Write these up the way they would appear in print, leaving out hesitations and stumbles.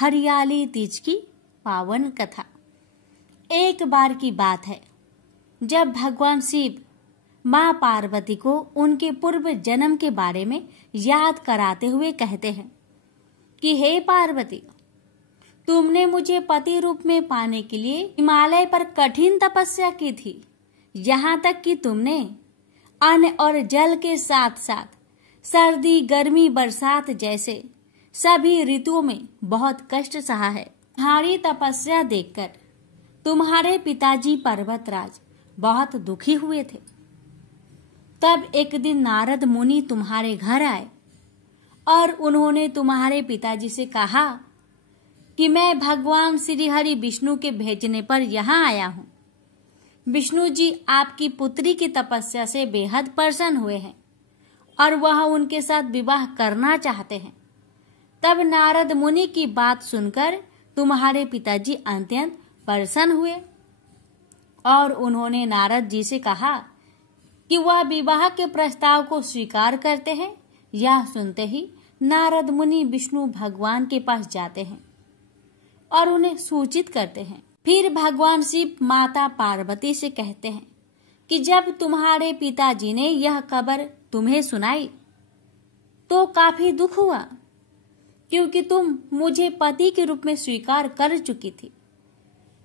हरियाली तीज की पावन कथा। एक बार की बात है जब भगवान शिव माँ पार्वती को उनके पूर्व जन्म के बारे में याद कराते हुए कहते हैं कि हे पार्वती, तुमने मुझे पति रूप में पाने के लिए हिमालय पर कठिन तपस्या की थी। यहाँ तक कि तुमने अन्न और जल के साथ साथ सर्दी, गर्मी, बरसात जैसे सभी ऋतुओं में बहुत कष्ट सहा है। तुम्हारी तपस्या देखकर तुम्हारे पिताजी पर्वतराज बहुत दुखी हुए थे। तब एक दिन नारद मुनि तुम्हारे घर आए और उन्होंने तुम्हारे पिताजी से कहा कि मैं भगवान श्री हरि विष्णु के भेजने पर यहाँ आया हूँ। विष्णु जी आपकी पुत्री की तपस्या से बेहद प्रसन्न हुए हैं और वह उनके साथ विवाह करना चाहते हैं। तब नारद मुनि की बात सुनकर तुम्हारे पिताजी अत्यंत प्रसन्न हुए और उन्होंने नारद जी से कहा कि वह विवाह के प्रस्ताव को स्वीकार करते हैं। यह सुनते ही नारद मुनि विष्णु भगवान के पास जाते हैं और उन्हें सूचित करते हैं। फिर भगवान शिव माता पार्वती से कहते हैं कि जब तुम्हारे पिताजी ने यह खबर तुम्हें सुनाई तो काफी दुख हुआ, क्योंकि तुम मुझे पति के रूप में स्वीकार कर चुकी थी।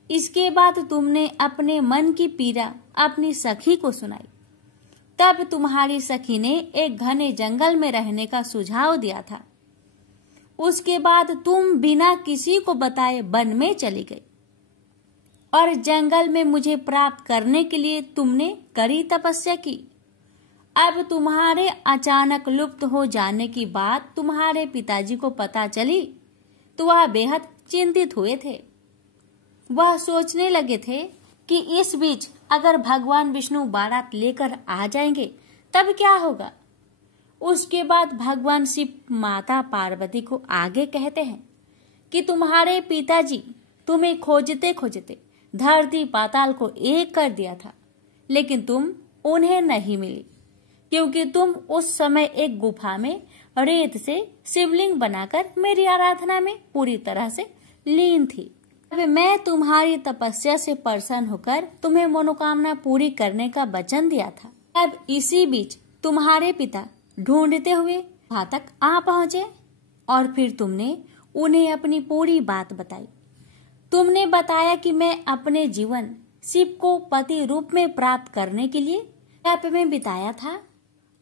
इसके बाद तुमने अपने मन की पीड़ा अपनी सखी को सुनाई। तब तुम्हारी सखी ने एक घने जंगल में रहने का सुझाव दिया था। उसके बाद तुम बिना किसी को बताए वन में चली गई और जंगल में मुझे प्राप्त करने के लिए तुमने कड़ी तपस्या की। अब तुम्हारे अचानक लुप्त हो जाने की बात तुम्हारे पिताजी को पता चली तो वह बेहद चिंतित हुए थे। वह सोचने लगे थे कि इस बीच अगर भगवान विष्णु बारात लेकर आ जाएंगे तब क्या होगा। उसके बाद भगवान शिव माता पार्वती को आगे कहते हैं कि तुम्हारे पिताजी तुम्हें खोजते खोजते धरती पाताल को एक कर दिया था, लेकिन तुम उन्हें नहीं मिली, क्योंकि तुम उस समय एक गुफा में रेत से शिवलिंग बनाकर मेरी आराधना में पूरी तरह से लीन थी। अब मैं तुम्हारी तपस्या से प्रसन्न होकर तुम्हें मनोकामना पूरी करने का वचन दिया था। अब इसी बीच तुम्हारे पिता ढूंढते हुए वहां तक आ पहुंचे और फिर तुमने उन्हें अपनी पूरी बात बताई। तुमने बताया कि मैं अपने जीवन शिव को पति रूप में प्राप्त करने के लिए तप में बिताया था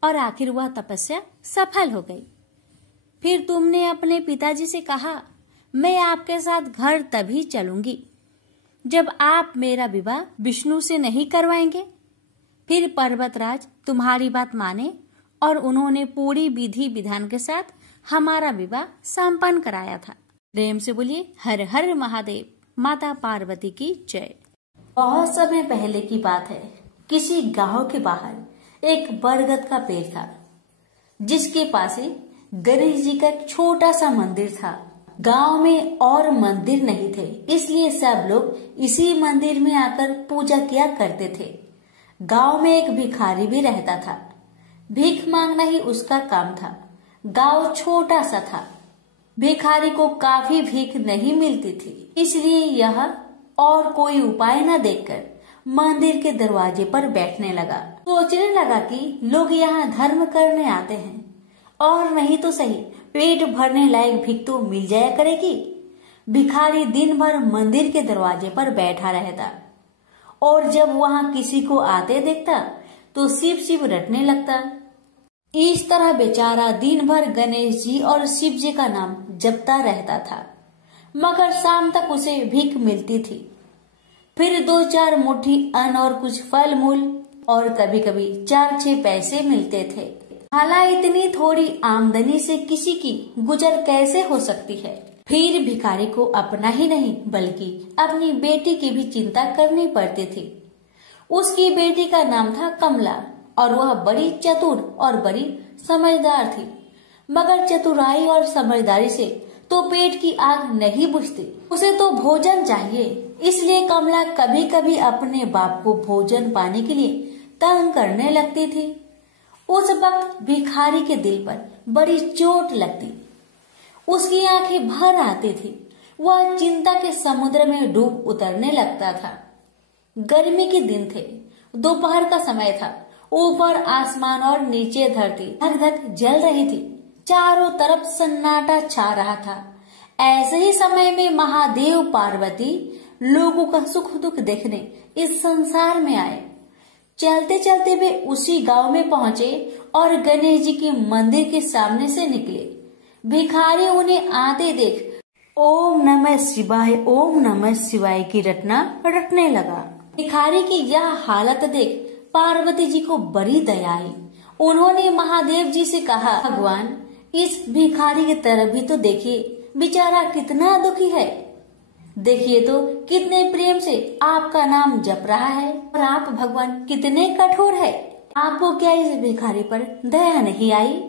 और आखिर वह तपस्या सफल हो गई। फिर तुमने अपने पिताजी से कहा, मैं आपके साथ घर तभी चलूंगी जब आप मेरा विवाह विष्णु से नहीं करवाएंगे। फिर पर्वतराज तुम्हारी बात माने और उन्होंने पूरी विधि विधान के साथ हमारा विवाह संपन्न कराया था। प्रेम से बोलिए हर हर महादेव। माता पार्वती की जय। बहुत समय पहले की बात है। किसी गांव के बाहर एक बरगद का पेड़ था, जिसके पास ही गणेश जी का एक छोटा सा मंदिर था। गांव में और मंदिर नहीं थे, इसलिए सब लोग इसी मंदिर में आकर पूजा किया करते थे। गांव में एक भिखारी भी रहता था। भीख मांगना ही उसका काम था। गांव छोटा सा था, भिखारी को काफी भीख नहीं मिलती थी, इसलिए यह और कोई उपाय न देखकर मंदिर के दरवाजे पर बैठने लगा। सोचने लगा कि लोग यहाँ धर्म करने आते हैं और नहीं तो सही पेट भरने लायक भीख तो मिल जाया करेगी। भिखारी दिन भर मंदिर के दरवाजे पर बैठा रहता और जब वहाँ किसी को आते देखता तो शिव शिव रटने लगता। इस तरह बेचारा दिन भर गणेश जी और शिव जी का नाम जपता रहता था, मगर शाम तक उसे भीख मिलती थी। फिर 2-4 मुट्ठी अन्न और कुछ फल मूल और कभी कभी 4-6 पैसे मिलते थे। हालांकि इतनी थोड़ी आमदनी से किसी की गुजर कैसे हो सकती है। फिर भिखारी को अपना ही नहीं बल्कि अपनी बेटी की भी चिंता करनी पड़ती थी। उसकी बेटी का नाम था कमला और वह बड़ी चतुर और बड़ी समझदार थी, मगर चतुराई और समझदारी से तो पेट की आग नहीं बुझती, उसे तो भोजन चाहिए। इसलिए कमला कभी कभी अपने बाप को भोजन पाने के लिए तंग करने लगती थी। उस वक्त भिखारी के दिल पर बड़ी चोट लगती, उसकी आंखें भर आती थी। वह चिंता के समुद्र में डूब उतरने लगता था। गर्मी के दिन थे, दोपहर का समय था। ऊपर आसमान और नीचे धरती धक धक जल रही थी। चारों तरफ सन्नाटा छा रहा था। ऐसे ही समय में महादेव पार्वती लोगों का सुख दुख देखने इस संसार में आए। चलते चलते वे उसी गांव में पहुंचे और गणेश जी के मंदिर के सामने से निकले। भिखारी उन्हें आते देख ओम नमः शिवाय, ओम नमः शिवाय की रटना रटने लगा। भिखारी की यह हालत देख पार्वती जी को बड़ी दया आई। उन्होंने महादेव जी से कहा, भगवान इस भिखारी की तरफ भी तो देखिए, बेचारा कितना दुखी है। देखिए तो कितने प्रेम से आपका नाम जप रहा है, और आप भगवान कितने कठोर है। आपको क्या इस भिखारी पर दया नहीं आई?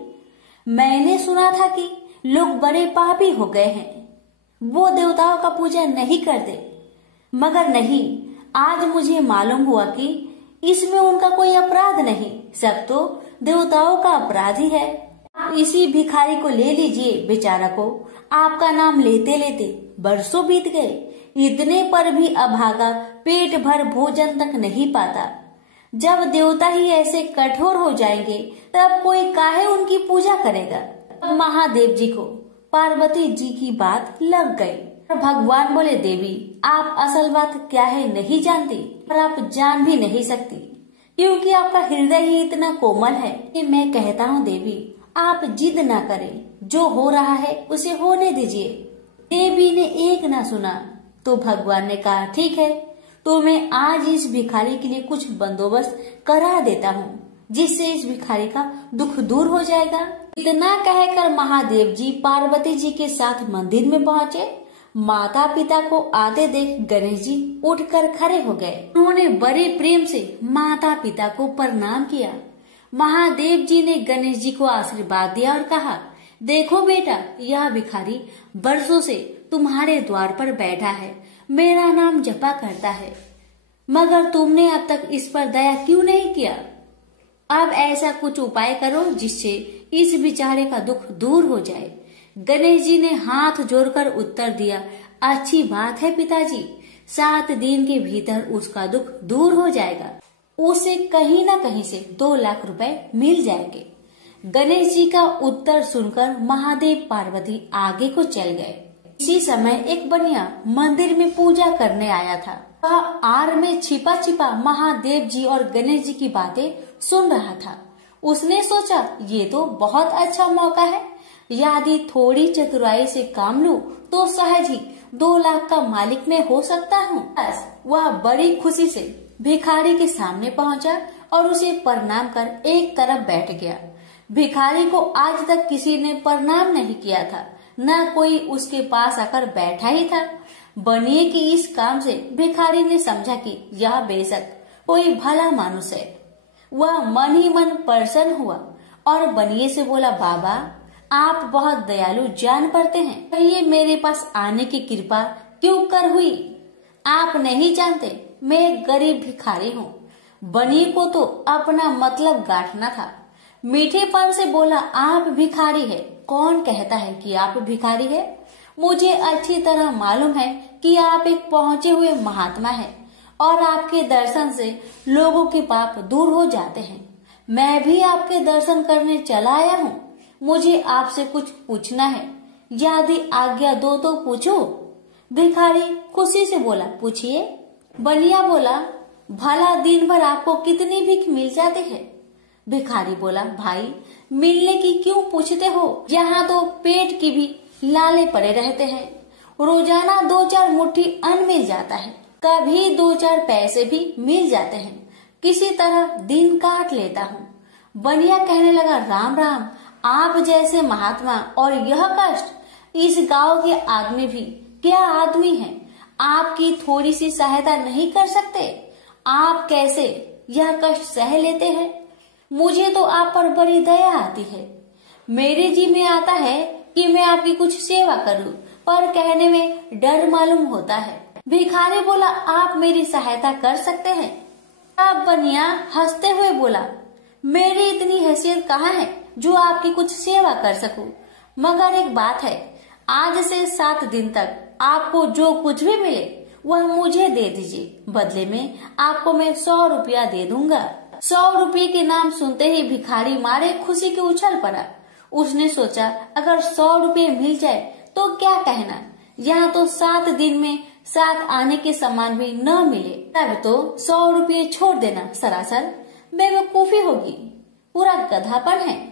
मैंने सुना था कि लोग बड़े पापी हो गए हैं, वो देवताओं का पूजा नहीं करते, मगर नहीं, आज मुझे मालूम हुआ कि इसमें उनका कोई अपराध नहीं, सब तो देवताओं का अपराध ही है। इसी भिखारी को ले लीजिए। बेचारा को आपका नाम लेते लेते बरसों बीत गए, इतने पर भी अभागा पेट भर भोजन तक नहीं पाता। जब देवता ही ऐसे कठोर हो जाएंगे तब कोई काहे उनकी पूजा करेगा। अब महादेव जी को पार्वती जी की बात लग गई। भगवान बोले, देवी आप असल बात क्या है नहीं जानती, और आप जान भी नहीं सकती, क्योंकि आपका हृदय ही इतना कोमल है कि मैं कहता हूँ देवी आप जिद ना करें, जो हो रहा है उसे होने दीजिए। देवी ने एक ना सुना तो भगवान ने कहा, ठीक है, तो मैं आज इस भिखारी के लिए कुछ बंदोबस्त करा देता हूँ, जिससे इस भिखारी का दुख दूर हो जाएगा। इतना कहकर महादेव जी पार्वती जी के साथ मंदिर में पहुँचे। माता पिता को आते देख गणेश जी उठकर खड़े हो गए। उन्होंने बड़े प्रेम से माता पिता को प्रणाम किया। महादेव जी ने गणेश जी को आशीर्वाद दिया और कहा, देखो बेटा, यह भिखारी बरसों से तुम्हारे द्वार पर बैठा है, मेरा नाम जपा करता है, मगर तुमने अब तक इस पर दया क्यों नहीं किया? अब ऐसा कुछ उपाय करो जिससे इस बेचारे का दुख दूर हो जाए। गणेश जी ने हाथ जोड़कर उत्तर दिया, अच्छी बात है पिताजी, 7 दिन के भीतर उसका दुख दूर हो जाएगा, उसे कहीं न कहीं से 2 लाख रुपए मिल जाएंगे। गणेश जी का उत्तर सुनकर महादेव पार्वती आगे को चल गए। इसी समय एक बनिया मंदिर में पूजा करने आया था। वह आड़ में छिपा छिपा महादेव जी और गणेश जी की बातें सुन रहा था। उसने सोचा, ये तो बहुत अच्छा मौका है, यदि थोड़ी चतुराई से काम लूं तो सहज ही 2 लाख का मालिक मैं हो सकता हूँ। बस वह बड़ी खुशी से भिखारी के सामने पहुंचा और उसे प्रणाम कर एक तरफ बैठ गया। भिखारी को आज तक किसी ने प्रणाम नहीं किया था, न कोई उसके पास आकर बैठा ही था। बनिए की इस काम से भिखारी ने समझा कि यह बेशक कोई भला मानुष है। वह मन ही मन प्रसन्न हुआ और बनिए से बोला, बाबा आप बहुत दयालु जान पड़ते हैं, कहिए मेरे पास आने की कृपा क्यों कर हुई? आप नहीं जानते मैं गरीब भिखारी हूँ। बनिए को तो अपना मतलब गांठना था। मीठेपन से बोला, आप भिखारी है? कौन कहता है कि आप भिखारी है? मुझे अच्छी तरह मालूम है कि आप एक पहुँचे हुए महात्मा हैं और आपके दर्शन से लोगों के पाप दूर हो जाते हैं। मैं भी आपके दर्शन करने चला आया हूँ। मुझे आपसे कुछ पूछना है, यदि आज्ञा दो तो पूछो। भिखारी खुशी से बोला, पूछिए। बनिया बोला, भला दिन भर आपको कितनी भीख मिल जाती है? भिखारी बोला, भाई मिलने की क्यों पूछते हो, यहाँ तो पेट की भी लाले पड़े रहते हैं। रोजाना 2-4 मुट्ठी अन्न मिल जाता है, कभी 2-4 पैसे भी मिल जाते हैं, किसी तरह दिन काट लेता हूँ। बनिया कहने लगा, राम राम, आप जैसे महात्मा और यह कष्ट, इस गांव के आदमी भी क्या आदमी हैं? आपकी थोड़ी सी सहायता नहीं कर सकते? आप कैसे यह कष्ट सह लेते हैं? मुझे तो आप पर बड़ी दया आती है। मेरे जी में आता है कि मैं आपकी कुछ सेवा करूं, पर कहने में डर मालूम होता है। भिखारी बोला, आप मेरी सहायता कर सकते हैं? अब बनिया हंसते हुए बोला, मेरी इतनी हैसियत कहाँ है जो आपकी कुछ सेवा कर सकूं, मगर एक बात है, आज से 7 दिन तक आपको जो कुछ भी मिले वह मुझे दे दीजिए, बदले में आपको मैं 100 रुपया दे दूंगा। 100 रुपये के नाम सुनते ही भिखारी मारे खुशी के उछल पड़ा। उसने सोचा अगर 100 रुपये मिल जाए तो क्या कहना, यहाँ तो 7 दिन में 7 आने के सामान भी न मिले, तब तो 100 रुपये छोड़ देना सरासर बेवकूफी होगी, पूरा गधापन है।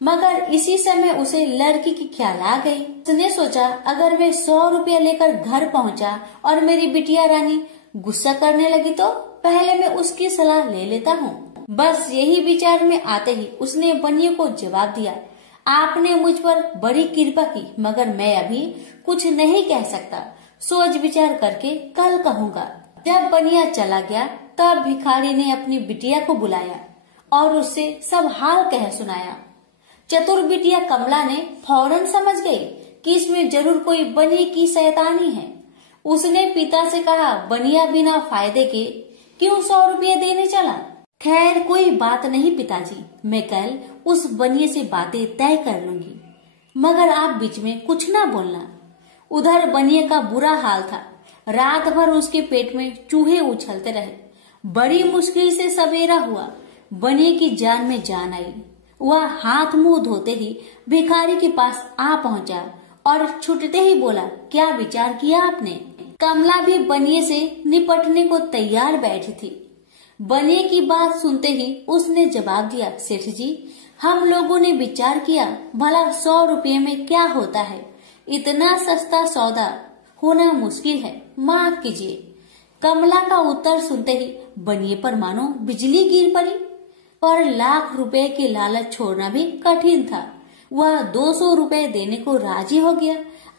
मगर इसी समय उसे लड़की की ख्याल आ गई। उसने सोचा अगर मैं 100 रुपया लेकर घर पहुंचा और मेरी बिटिया रानी गुस्सा करने लगी तो पहले मैं उसकी सलाह ले लेता हूँ। बस यही विचार में आते ही उसने बनिए को जवाब दिया, आपने मुझ पर बड़ी कृपा की, मगर मैं अभी कुछ नहीं कह सकता, सोच विचार करके कल कहूँगा। जब बनिया चला गया तब भिखारी ने अपनी बिटिया को बुलाया और उससे सब हाल कह सुनाया। चतुर बिटिया कमला ने फौरन समझ गई कि इसमें जरूर कोई बनिए की शैतानी है। उसने पिता से कहा, बनिया बिना फायदे के क्यों 100 रुपये देने चला? खैर कोई बात नहीं पिताजी, मैं कल उस बनिए से बातें तय कर लूंगी, मगर आप बीच में कुछ ना बोलना। उधर बनिए का बुरा हाल था, रात भर उसके पेट में चूहे उछलते रहे। बड़ी मुश्किल से सवेरा हुआ, बनिए की जान में जान आई। वह हाथ मुंह धोते ही भिखारी के पास आ पहुंचा और छुटते ही बोला, क्या विचार किया आपने? कमला भी बनिए से निपटने को तैयार बैठी थी। बनिए की बात सुनते ही उसने जवाब दिया, सेठ जी हम लोगों ने विचार किया, भला 100 रुपये में क्या होता है, इतना सस्ता सौदा होना मुश्किल है, माफ कीजिए। कमला का उत्तर सुनते ही बनिए पर मानो बिजली गिर पड़ी, पर लाख रुपए के लालच छोड़ना भी कठिन था। वह 200 रुपए देने को राजी हो गया।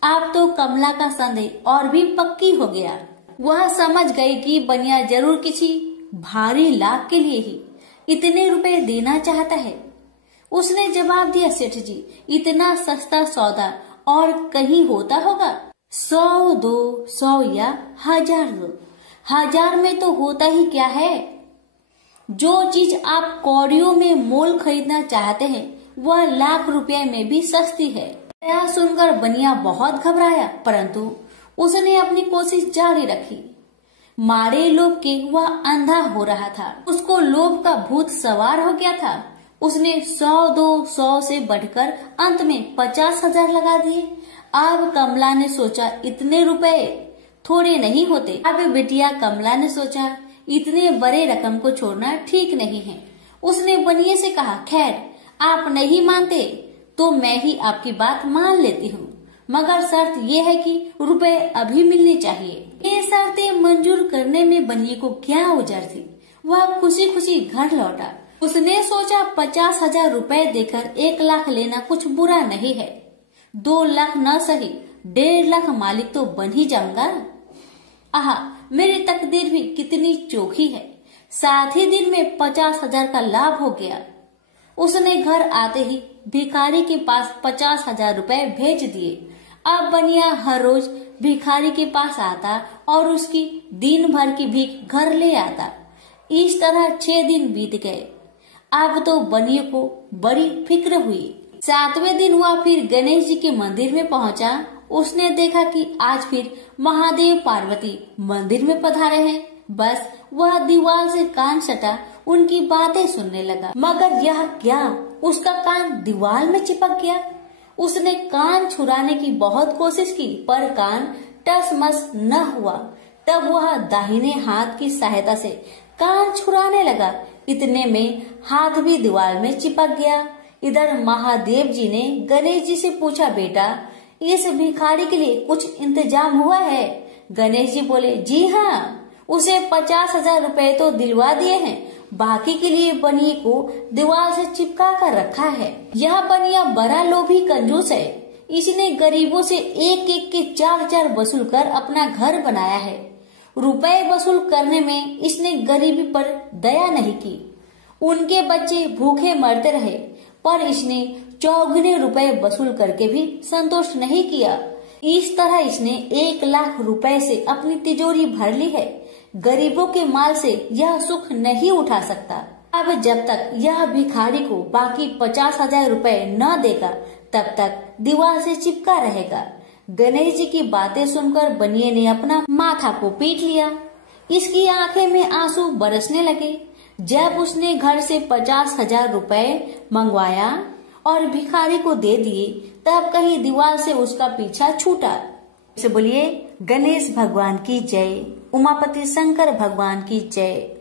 अब तो कमला का संदेह और भी पक्की हो गया। वह समझ गई कि बनिया जरूर किसी भारी लाभ के लिए ही इतने रुपए देना चाहता है। उसने जवाब दिया, सेठ जी इतना सस्ता सौदा और कहीं होता होगा? 100 दो, 100 या 1000 दो, 1000 में तो होता ही क्या है। जो चीज आप कौड़ियों में मोल खरीदना चाहते हैं वह लाख रुपए में भी सस्ती है। यह सुनकर बनिया बहुत घबराया, परंतु उसने अपनी कोशिश जारी रखी। मारे लोभ के वह अंधा हो रहा था, उसको लोभ का भूत सवार हो गया था। उसने 100 दो, 100 से बढ़कर अंत में 50,000 लगा दिए। अब कमला ने सोचा इतने रुपए थोड़े नहीं होते। अब बिटिया कमला ने सोचा इतने बड़े रकम को छोड़ना ठीक नहीं है। उसने बनिए से कहा, खैर आप नहीं मानते तो मैं ही आपकी बात मान लेती हूँ, मगर शर्त ये है कि रुपए अभी मिलने चाहिए। ये शर्तें मंजूर करने में बनिए को क्या उजर थी। वह खुशी खुशी घर लौटा। उसने सोचा 50,000 रुपए देकर 1 लाख लेना कुछ बुरा नहीं है। 2 लाख न सही 1.5 लाख मालिक तो बन ही जाऊंगा। आहा, मेरी तकदीर भी कितनी चोखी है। साथ ही दिन में 50,000 का लाभ हो गया। उसने घर आते ही भिखारी के पास 50,000 रुपए भेज दिए। अब बनिया हर रोज भिखारी के पास आता और उसकी दिन भर की भीख घर ले आता। इस तरह 6 दिन बीत गए। अब तो बनिए को बड़ी फिक्र हुई। 7वें दिन वह फिर गणेश जी के मंदिर में पहुंचा। उसने देखा कि आज फिर महादेव पार्वती मंदिर में पधारे हैं। बस वह दीवार से कान सटा उनकी बातें सुनने लगा, मगर यह क्या, उसका कान दीवार में चिपक गया। उसने कान छुड़ाने की बहुत कोशिश की, पर कान टस-मस न हुआ। तब वह दाहिने हाथ की सहायता से कान छुड़ाने लगा। इतने में हाथ भी दीवार में चिपक गया। इधर महादेव जी ने गणेश जी से पूछा, बेटा इस भिखारी के लिए कुछ इंतजाम हुआ है? गणेश जी बोले, जी हाँ, उसे 50,000 रुपए तो दिलवा दिए हैं, बाकी के लिए बनिए को दीवार से चिपका कर रखा है। यह बनिया बड़ा लोभी कंजूस है। इसने गरीबों से एक एक के 4-4 वसूल कर अपना घर बनाया है। रुपए वसूल करने में इसने गरीबी पर दया नहीं की। उनके बच्चे भूखे मरते रहे, पर इसने 4 रुपए वसूल करके भी संतोष नहीं किया। इस तरह इसने 1 लाख रुपए से अपनी तिजोरी भर ली है। गरीबों के माल से यह सुख नहीं उठा सकता। अब जब तक यह भिखारी को बाकी 50,000 रुपए न देगा, तब तक दीवार से चिपका रहेगा। गणेश जी की बातें सुनकर बनिए ने अपना माथा को पीट लिया। इसकी आंखें में आंसू बरसने लगे। जब उसने घर से 50,000 रुपए मंगवाया और भिखारी को दे दिए, तब कहीं दीवार से उसका पीछा छूटा। से बोलिए गणेश भगवान की जय, उमापति शंकर भगवान की जय।